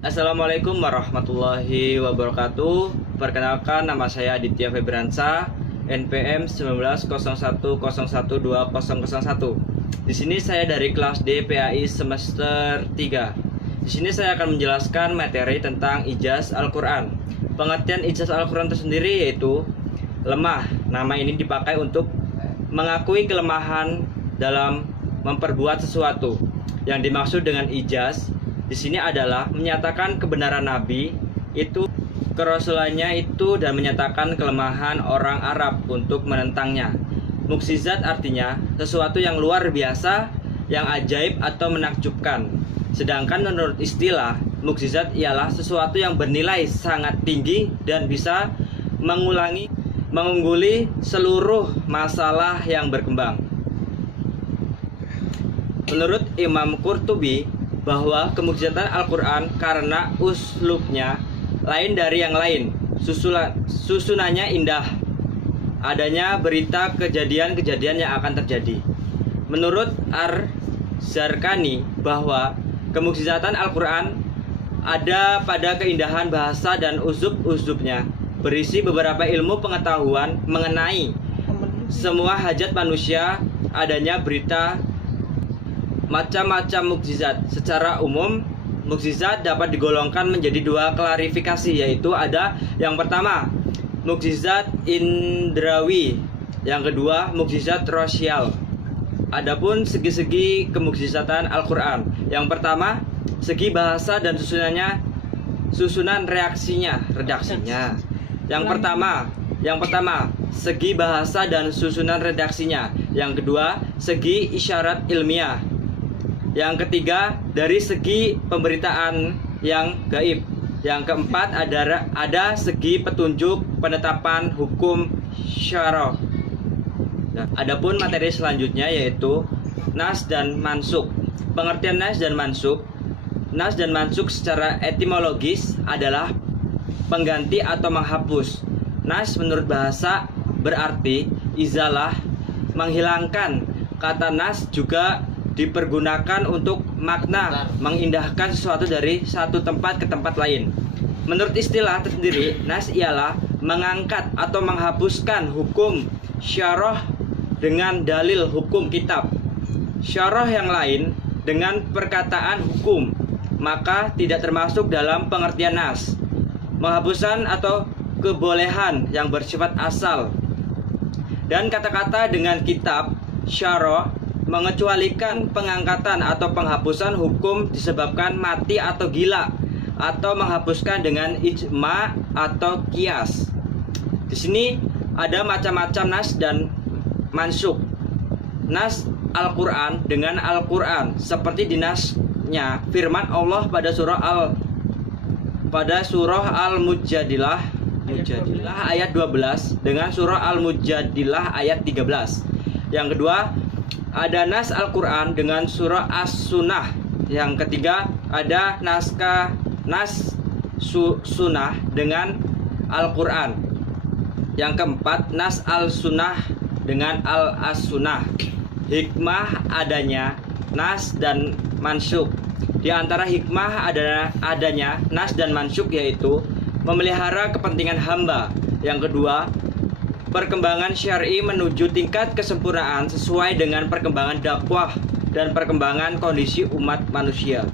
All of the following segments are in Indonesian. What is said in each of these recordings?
Assalamualaikum warahmatullahi wabarakatuh. Perkenalkan, nama saya Aditya Febransa, NPM 1901012001. Di sini saya dari kelas D PAI semester 3. Di sini saya akan menjelaskan materi tentang ijaz Al-Qur'an. Pengertian ijaz Al-Qur'an tersendiri yaitu lemah. Nama ini dipakai untuk mengakui kelemahan dalam memperbuat sesuatu. Yang dimaksud dengan ijaz di sini adalah menyatakan kebenaran Nabi itu, kerasulannya itu, dan menyatakan kelemahan orang Arab untuk menentangnya. Mukjizat artinya sesuatu yang luar biasa, yang ajaib atau menakjubkan. Sedangkan menurut istilah, mukjizat ialah sesuatu yang bernilai sangat tinggi dan bisa mengungguli seluruh masalah yang berkembang. Menurut Imam Qurtubi, bahwa kemukjizatan Al-Quran karena uslubnya lain dari yang lain, susunannya indah, adanya berita kejadian-kejadian yang akan terjadi. Menurut Ar-Zarqani, bahwa kemukjizatan Al-Quran ada pada keindahan bahasa dan uzub-uzubnya, berisi beberapa ilmu pengetahuan mengenai semua hajat manusia, adanya berita macam-macam mukjizat. Secara umum, mukjizat dapat digolongkan menjadi dua klarifikasi, yaitu ada yang pertama, mukjizat indrawi, yang kedua, mukjizat rosial. Adapun segi-segi kemukjizatan Al-Quran, yang pertama, segi bahasa dan susunan redaksinya. Yang pertama, segi bahasa dan susunan redaksinya. Yang kedua, segi isyarat ilmiah. Yang ketiga, dari segi pemberitaan yang gaib. Yang keempat, ada segi petunjuk penetapan hukum syarah. Adapun materi selanjutnya yaitu nas dan mansuk. Pengertian nas dan mansuk. Nas dan mansuk secara etimologis adalah pengganti atau menghapus. Nas menurut bahasa berarti izalah, menghilangkan. Kata nas juga dipergunakan untuk makna mengindahkan sesuatu dari satu tempat ke tempat lain. Menurut istilah tersendiri, nas ialah mengangkat atau menghapuskan hukum syarah dengan dalil hukum kitab syarah yang lain dengan perkataan hukum, maka tidak termasuk dalam pengertian nas. Penghapusan atau kebolehan yang bersifat asal. Dan kata-kata dengan kitab syarah mengecualikan pengangkatan atau penghapusan hukum disebabkan mati atau gila, atau menghapuskan dengan ijma atau kias. Di sini ada macam-macam nas dan mansuk. Nas Al-Quran dengan Al-Quran, seperti di nasnya firman Allah pada surah Al-Mujadilah ayat 12 dengan surah Al-Mujadilah ayat 13. Yang kedua, ada nas Al-Quran dengan surah As-Sunnah. Yang ketiga, ada sunnah dengan Al-Quran. Yang keempat, nas Al-Sunnah dengan Al-As-Sunnah. Hikmah adanya nas dan mansuk. Di antara hikmah adanya nas dan mansuk yaitu memelihara kepentingan hamba. Yang kedua, perkembangan syar'i menuju tingkat kesempurnaan sesuai dengan perkembangan dakwah dan perkembangan kondisi umat manusia.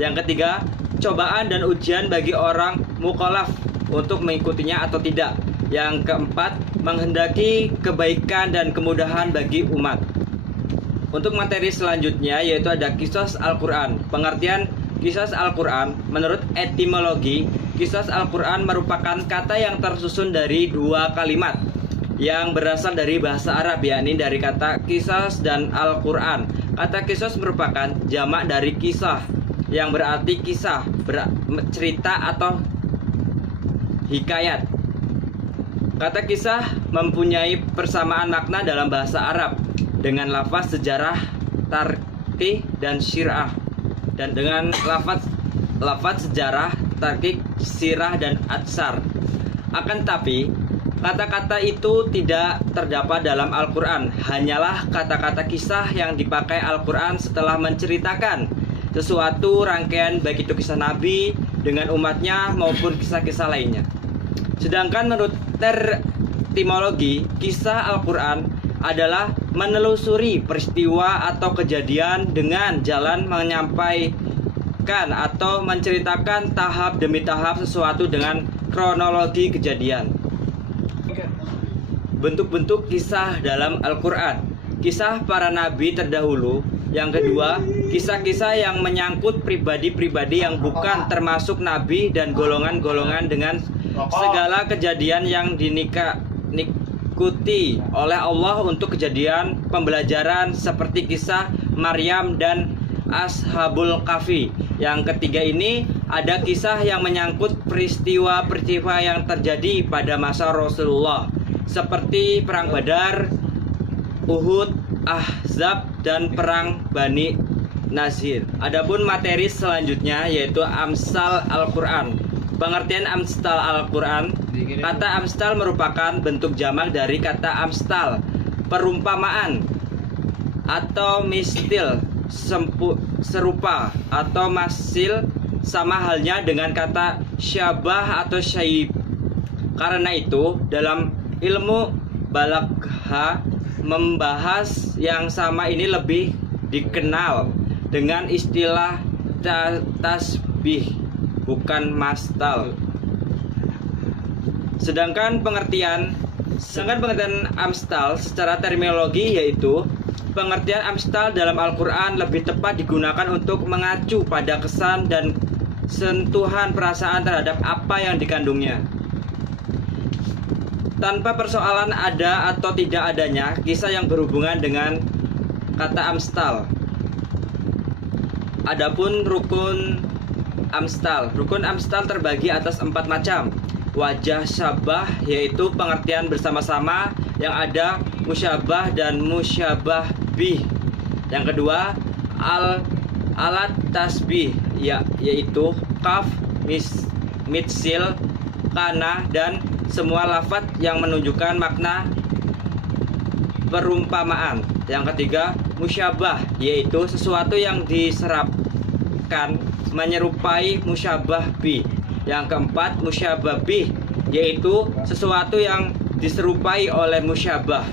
Yang ketiga, cobaan dan ujian bagi orang mukallaf untuk mengikutinya atau tidak. Yang keempat, menghendaki kebaikan dan kemudahan bagi umat. Untuk materi selanjutnya yaitu ada qisas Al-Quran. Pengertian qisas Al-Quran menurut etimologi, qisas Al-Quran merupakan kata yang tersusun dari dua kalimat yang berasal dari bahasa Arab, yakni dari kata kisah dan Al-Quran. Kata kisah merupakan jamak dari kisah, yang berarti kisah, cerita atau hikayat. Kata kisah mempunyai persamaan makna dalam bahasa Arab dengan lafaz sejarah, tarikh, dan sirah, dan dengan lafaz sejarah, tarikh, sirah, dan atsar. Akan tapi kata-kata itu tidak terdapat dalam Al-Quran. Hanyalah kata-kata kisah yang dipakai Al-Quran setelah menceritakan sesuatu rangkaian, baik itu kisah Nabi, dengan umatnya maupun kisah-kisah lainnya. Sedangkan menurut etimologi, kisah Al-Quran adalah menelusuri peristiwa atau kejadian dengan jalan menyampaikan atau menceritakan tahap demi tahap sesuatu dengan kronologi kejadian. Bentuk-bentuk kisah dalam Al-Quran: kisah para nabi terdahulu. Yang kedua, kisah-kisah yang menyangkut pribadi-pribadi yang bukan termasuk nabi dan golongan-golongan dengan segala kejadian yang diikuti oleh Allah untuk kejadian pembelajaran seperti kisah Maryam dan Ashabul Kahfi. Yang ketiga ini ada kisah yang menyangkut peristiwa-peristiwa yang terjadi pada masa Rasulullah seperti Perang Badar, Uhud, Ahzab, dan Perang Bani Nazir. Adapun materi selanjutnya yaitu Amsal Al-Quran. Pengertian Amsal Al-Quran: kata Amsal merupakan bentuk jamak dari kata Amsal, perumpamaan atau mistil, serupa atau masil, sama halnya dengan kata syabah atau syaib. Karena itu dalam ilmu balaghah membahas yang sama ini lebih dikenal dengan istilah tasbih, bukan mastal. Sedangkan pengertian Amsal secara terminologi yaitu pengertian Amsal dalam Al-Quran lebih tepat digunakan untuk mengacu pada kesan dan sentuhan perasaan terhadap apa yang dikandungnya, tanpa persoalan ada atau tidak adanya kisah yang berhubungan dengan kata Amsal. Adapun rukun Amsal terbagi atas 4 macam. Wajah syabah yaitu pengertian bersama-sama yang ada musyabah dan musyabah bih. Yang kedua, alat tasbih yaitu kaf, mitsil, kana, dan semua lafaz yang menunjukkan makna perumpamaan. Yang ketiga, musyabah yaitu sesuatu yang diserapkan menyerupai musyabah bih. Yang keempat, musyabah bih yaitu sesuatu yang diserupai oleh musyabah.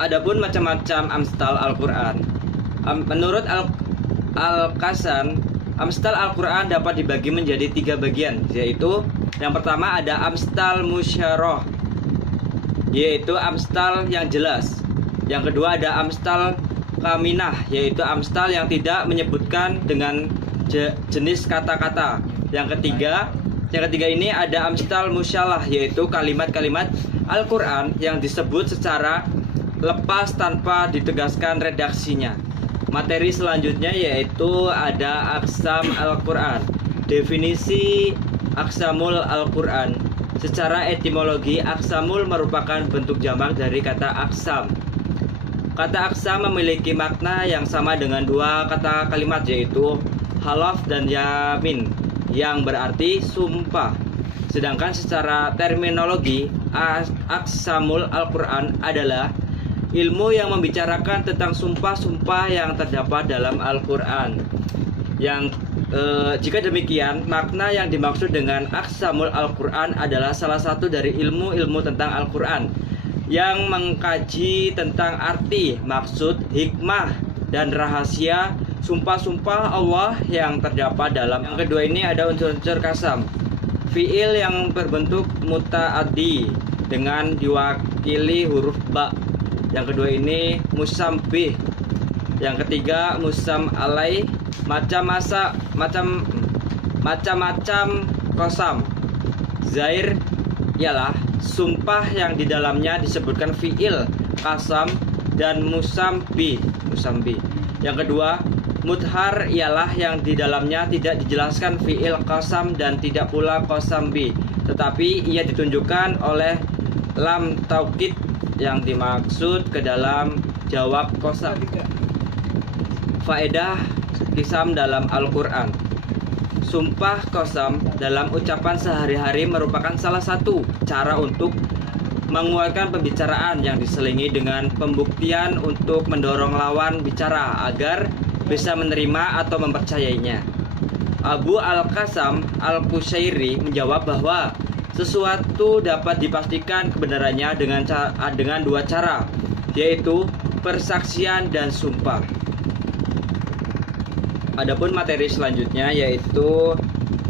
Adapun macam-macam Amsal Al-Quran. Menurut Al-Qasan, Amsal Al-Quran dapat dibagi menjadi 3 bagian, yaitu yang pertama ada Amsal Musyarah, yaitu Amsal yang jelas. Yang kedua ada Amsal Kaminah, yaitu Amsal yang tidak menyebutkan dengan jenis kata-kata. Yang ketiga ini ada Amsal Musyalah, yaitu kalimat-kalimat Al-Quran yang disebut secara lepas tanpa ditegaskan redaksinya. Materi selanjutnya yaitu ada Aqsam Al-Quran. Definisi Aqsamul Al-Quran. Secara etimologi, Aqsamul merupakan bentuk jamak dari kata Aqsam. Kata Aqsam memiliki makna yang sama dengan 2 kata kalimat, yaitu halaf dan yamin, yang berarti sumpah. Sedangkan secara terminologi, Aqsamul Al-Quran adalah ilmu yang membicarakan tentang sumpah-sumpah yang terdapat dalam Al-Quran. Jika demikian, makna yang dimaksud dengan Aqsamul Al-Quran adalah salah satu dari ilmu-ilmu tentang Al-Quran yang mengkaji tentang arti, maksud, hikmah, dan rahasia sumpah-sumpah Allah yang terdapat dalam. Yang kedua ini ada unsur-unsur kasam, fiil yang berbentuk muta'addi dengan diwakili huruf ba. Yang kedua ini musambih. Yang ketiga musam alai, macam-macam kosam. Zair ialah sumpah yang di dalamnya disebutkan fiil kasam dan musambi. Yang kedua, mudhar ialah yang di dalamnya tidak dijelaskan fiil kasam dan tidak pula kosambi, tetapi ia ditunjukkan oleh lam taukid yang dimaksud ke dalam jawab kosam. Faedah kisam dalam Al-Quran. Sumpah kosam dalam ucapan sehari-hari merupakan salah satu cara untuk menguatkan pembicaraan yang diselingi dengan pembuktian untuk mendorong lawan bicara agar bisa menerima atau mempercayainya. Abu Al-Qasam Al-Qushairi menjawab bahwa sesuatu dapat dipastikan kebenarannya dengan dua cara, yaitu persaksian dan sumpah. Adapun materi selanjutnya yaitu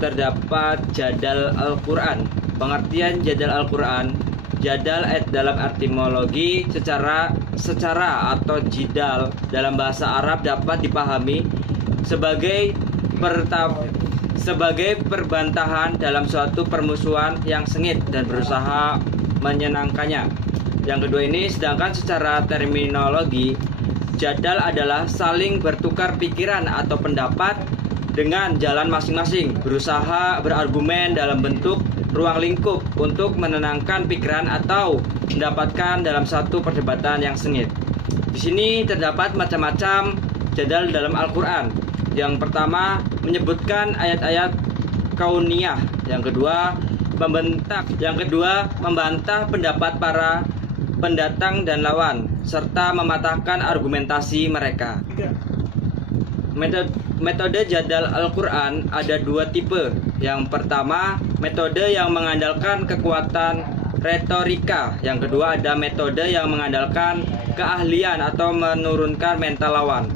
terdapat jadal Al-Quran. Pengertian jadal Al-Quran. Jadal dalam etimologi secara atau jidal dalam bahasa Arab dapat dipahami sebagai perbantahan dalam suatu permusuhan yang sengit dan berusaha menyenangkannya. Yang kedua ini, sedangkan secara terminologi, jadal adalah saling bertukar pikiran atau pendapat dengan jalan masing-masing, berusaha berargumen dalam bentuk ruang lingkup untuk menenangkan pikiran atau mendapatkan dalam satu perdebatan yang sengit. Di sini terdapat macam-macam jadal dalam Al-Quran. Yang pertama menyebutkan ayat-ayat kauniyah. Yang kedua membantah pendapat para pendatang dan lawan serta mematahkan argumentasi mereka. Metode jadal Al-Quran ada dua tipe. Yang pertama, metode yang mengandalkan kekuatan retorika. Yang kedua, ada metode yang mengandalkan keahlian atau menurunkan mental lawan.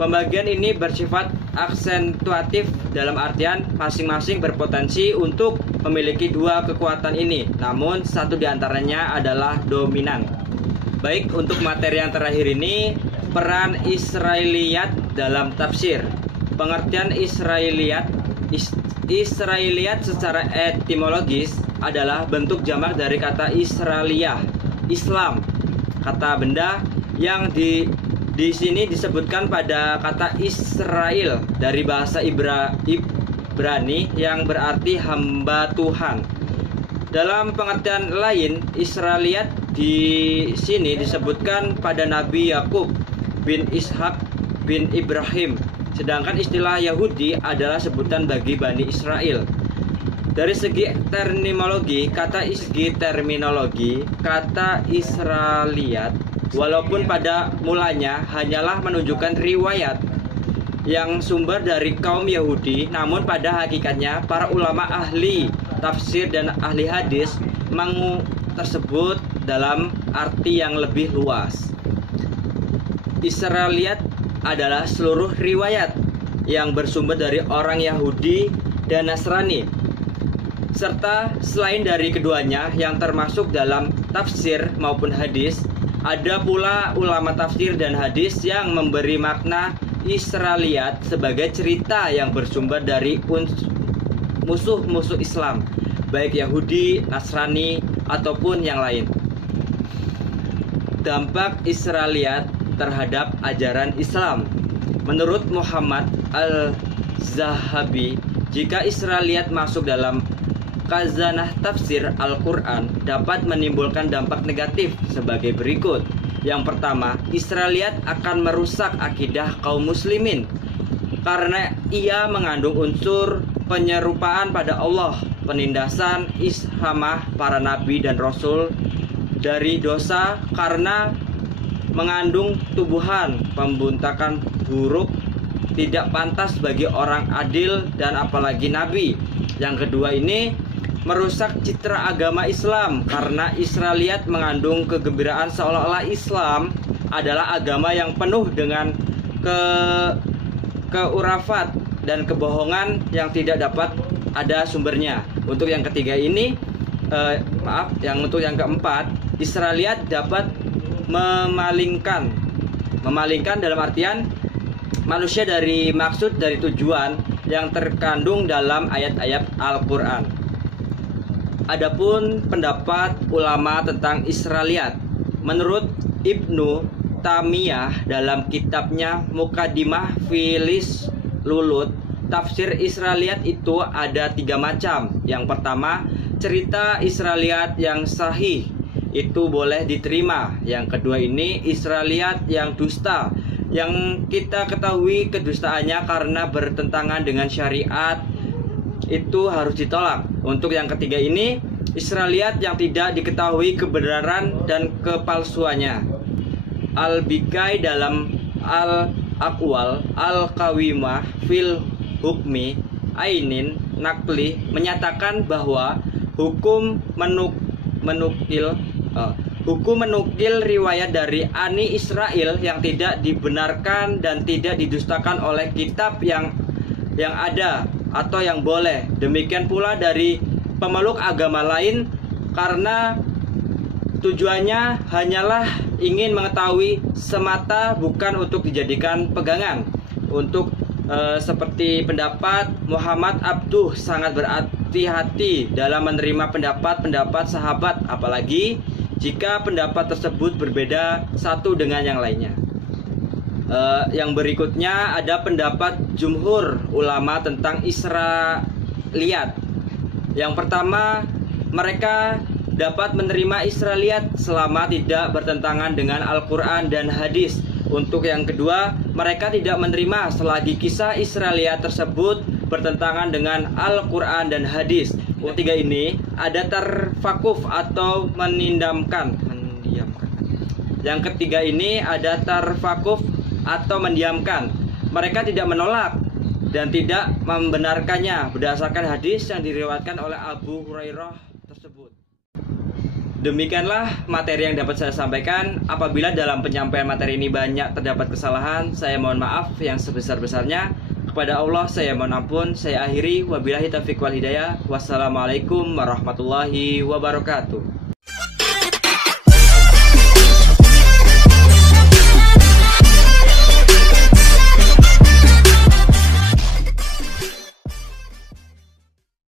Pembagian ini bersifat aksentuatif dalam artian masing-masing berpotensi untuk memiliki dua kekuatan ini, namun satu diantaranya adalah dominan. Baik, untuk materi yang terakhir ini, peran Israiliyat dalam tafsir. Pengertian Israiliyat secara etimologis adalah bentuk jamak dari kata Israiliyah, Islam. Kata benda yang di sini disebutkan pada kata Israel dari bahasa Ibrani yang berarti hamba Tuhan. Dalam pengertian lain, Israiliyat di sini disebutkan pada Nabi Yakub bin Ishak bin Ibrahim, sedangkan istilah Yahudi adalah sebutan bagi Bani Israel. Dari segi terminologi, kata Israiliyat walaupun pada mulanya hanyalah menunjukkan riwayat yang sumber dari kaum Yahudi, namun pada hakikatnya para ulama ahli tafsir dan ahli hadis tersebut dalam arti yang lebih luas. Israiliyat adalah seluruh riwayat yang bersumber dari orang Yahudi dan Nasrani, serta selain dari keduanya yang termasuk dalam tafsir maupun hadis. Ada pula ulama tafsir dan hadis yang memberi makna Israiliyat sebagai cerita yang bersumber dari musuh-musuh Islam, baik Yahudi, Nasrani, ataupun yang lain. Dampak Israiliyat terhadap ajaran Islam. Menurut Muhammad Al-Zahabi, jika Israiliyat masuk dalam khazanah tafsir Al-Quran dapat menimbulkan dampak negatif sebagai berikut. Yang pertama, Israiliyat akan merusak akidah kaum muslimin karena ia mengandung unsur penyerupaan pada Allah, penindasan ishamah para nabi dan rasul dari dosa karena mengandung tubuhan, pembuntakan buruk, tidak pantas bagi orang adil dan apalagi nabi. Yang kedua ini merusak citra agama Islam karena Israiliyat mengandung kegembiraan seolah-olah Islam adalah agama yang penuh dengan keurafat dan kebohongan yang tidak dapat ada sumbernya. Untuk yang ketiga ini untuk yang keempat, Israiliyat dapat memalingkan dalam artian manusia dari maksud dari tujuan yang terkandung dalam ayat-ayat Al-Quran. Adapun pendapat ulama tentang Israiliyat, menurut Ibnu Taimiyah dalam kitabnya Muqaddimah Filis Lulut, tafsir Israiliyat itu ada 3 macam. Yang pertama, cerita Israiliyat yang sahih itu boleh diterima. Yang kedua ini Israiliyat yang dusta, yang kita ketahui kedustaannya karena bertentangan dengan syariat, itu harus ditolak. Untuk yang ketiga ini Israiliyat yang tidak diketahui kebenaran dan kepalsuannya. Al-Bikai dalam Al-Aqwal Al-Qawimah fil Hukmi Ainin Nakli menyatakan bahwa hukum menukil riwayat dari Ani Israel yang tidak dibenarkan dan tidak didustakan oleh kitab yang ada atau yang boleh. Demikian pula dari pemeluk agama lain, karena tujuannya hanyalah ingin mengetahui semata, bukan untuk dijadikan pegangan. Untuk seperti pendapat Muhammad Abduh sangat berhati-hati dalam menerima pendapat-pendapat sahabat, apalagi jika pendapat tersebut berbeda satu dengan yang lainnya. Yang berikutnya ada pendapat jumhur ulama tentang Israiliyat. Yang pertama, mereka dapat menerima Israiliyat selama tidak bertentangan dengan Al-Quran dan hadis. Untuk yang kedua, mereka tidak menerima selagi kisah Israiliyat tersebut bertentangan dengan Al-Quran dan hadis. Yang ketiga ini ada tarfakuf atau mendiamkan. Yang ketiga ini ada tarfakuf atau mendiamkan. Mereka tidak menolak dan tidak membenarkannya berdasarkan hadis yang diriwayatkan oleh Abu Hurairah tersebut. Demikianlah materi yang dapat saya sampaikan. Apabila dalam penyampaian materi ini banyak terdapat kesalahan, saya mohon maaf yang sebesar-besarnya. Kepada Allah saya mohon ampun. Saya akhiri, wabillahi taufiq wal hidayah. Wassalamualaikum warahmatullahi wabarakatuh.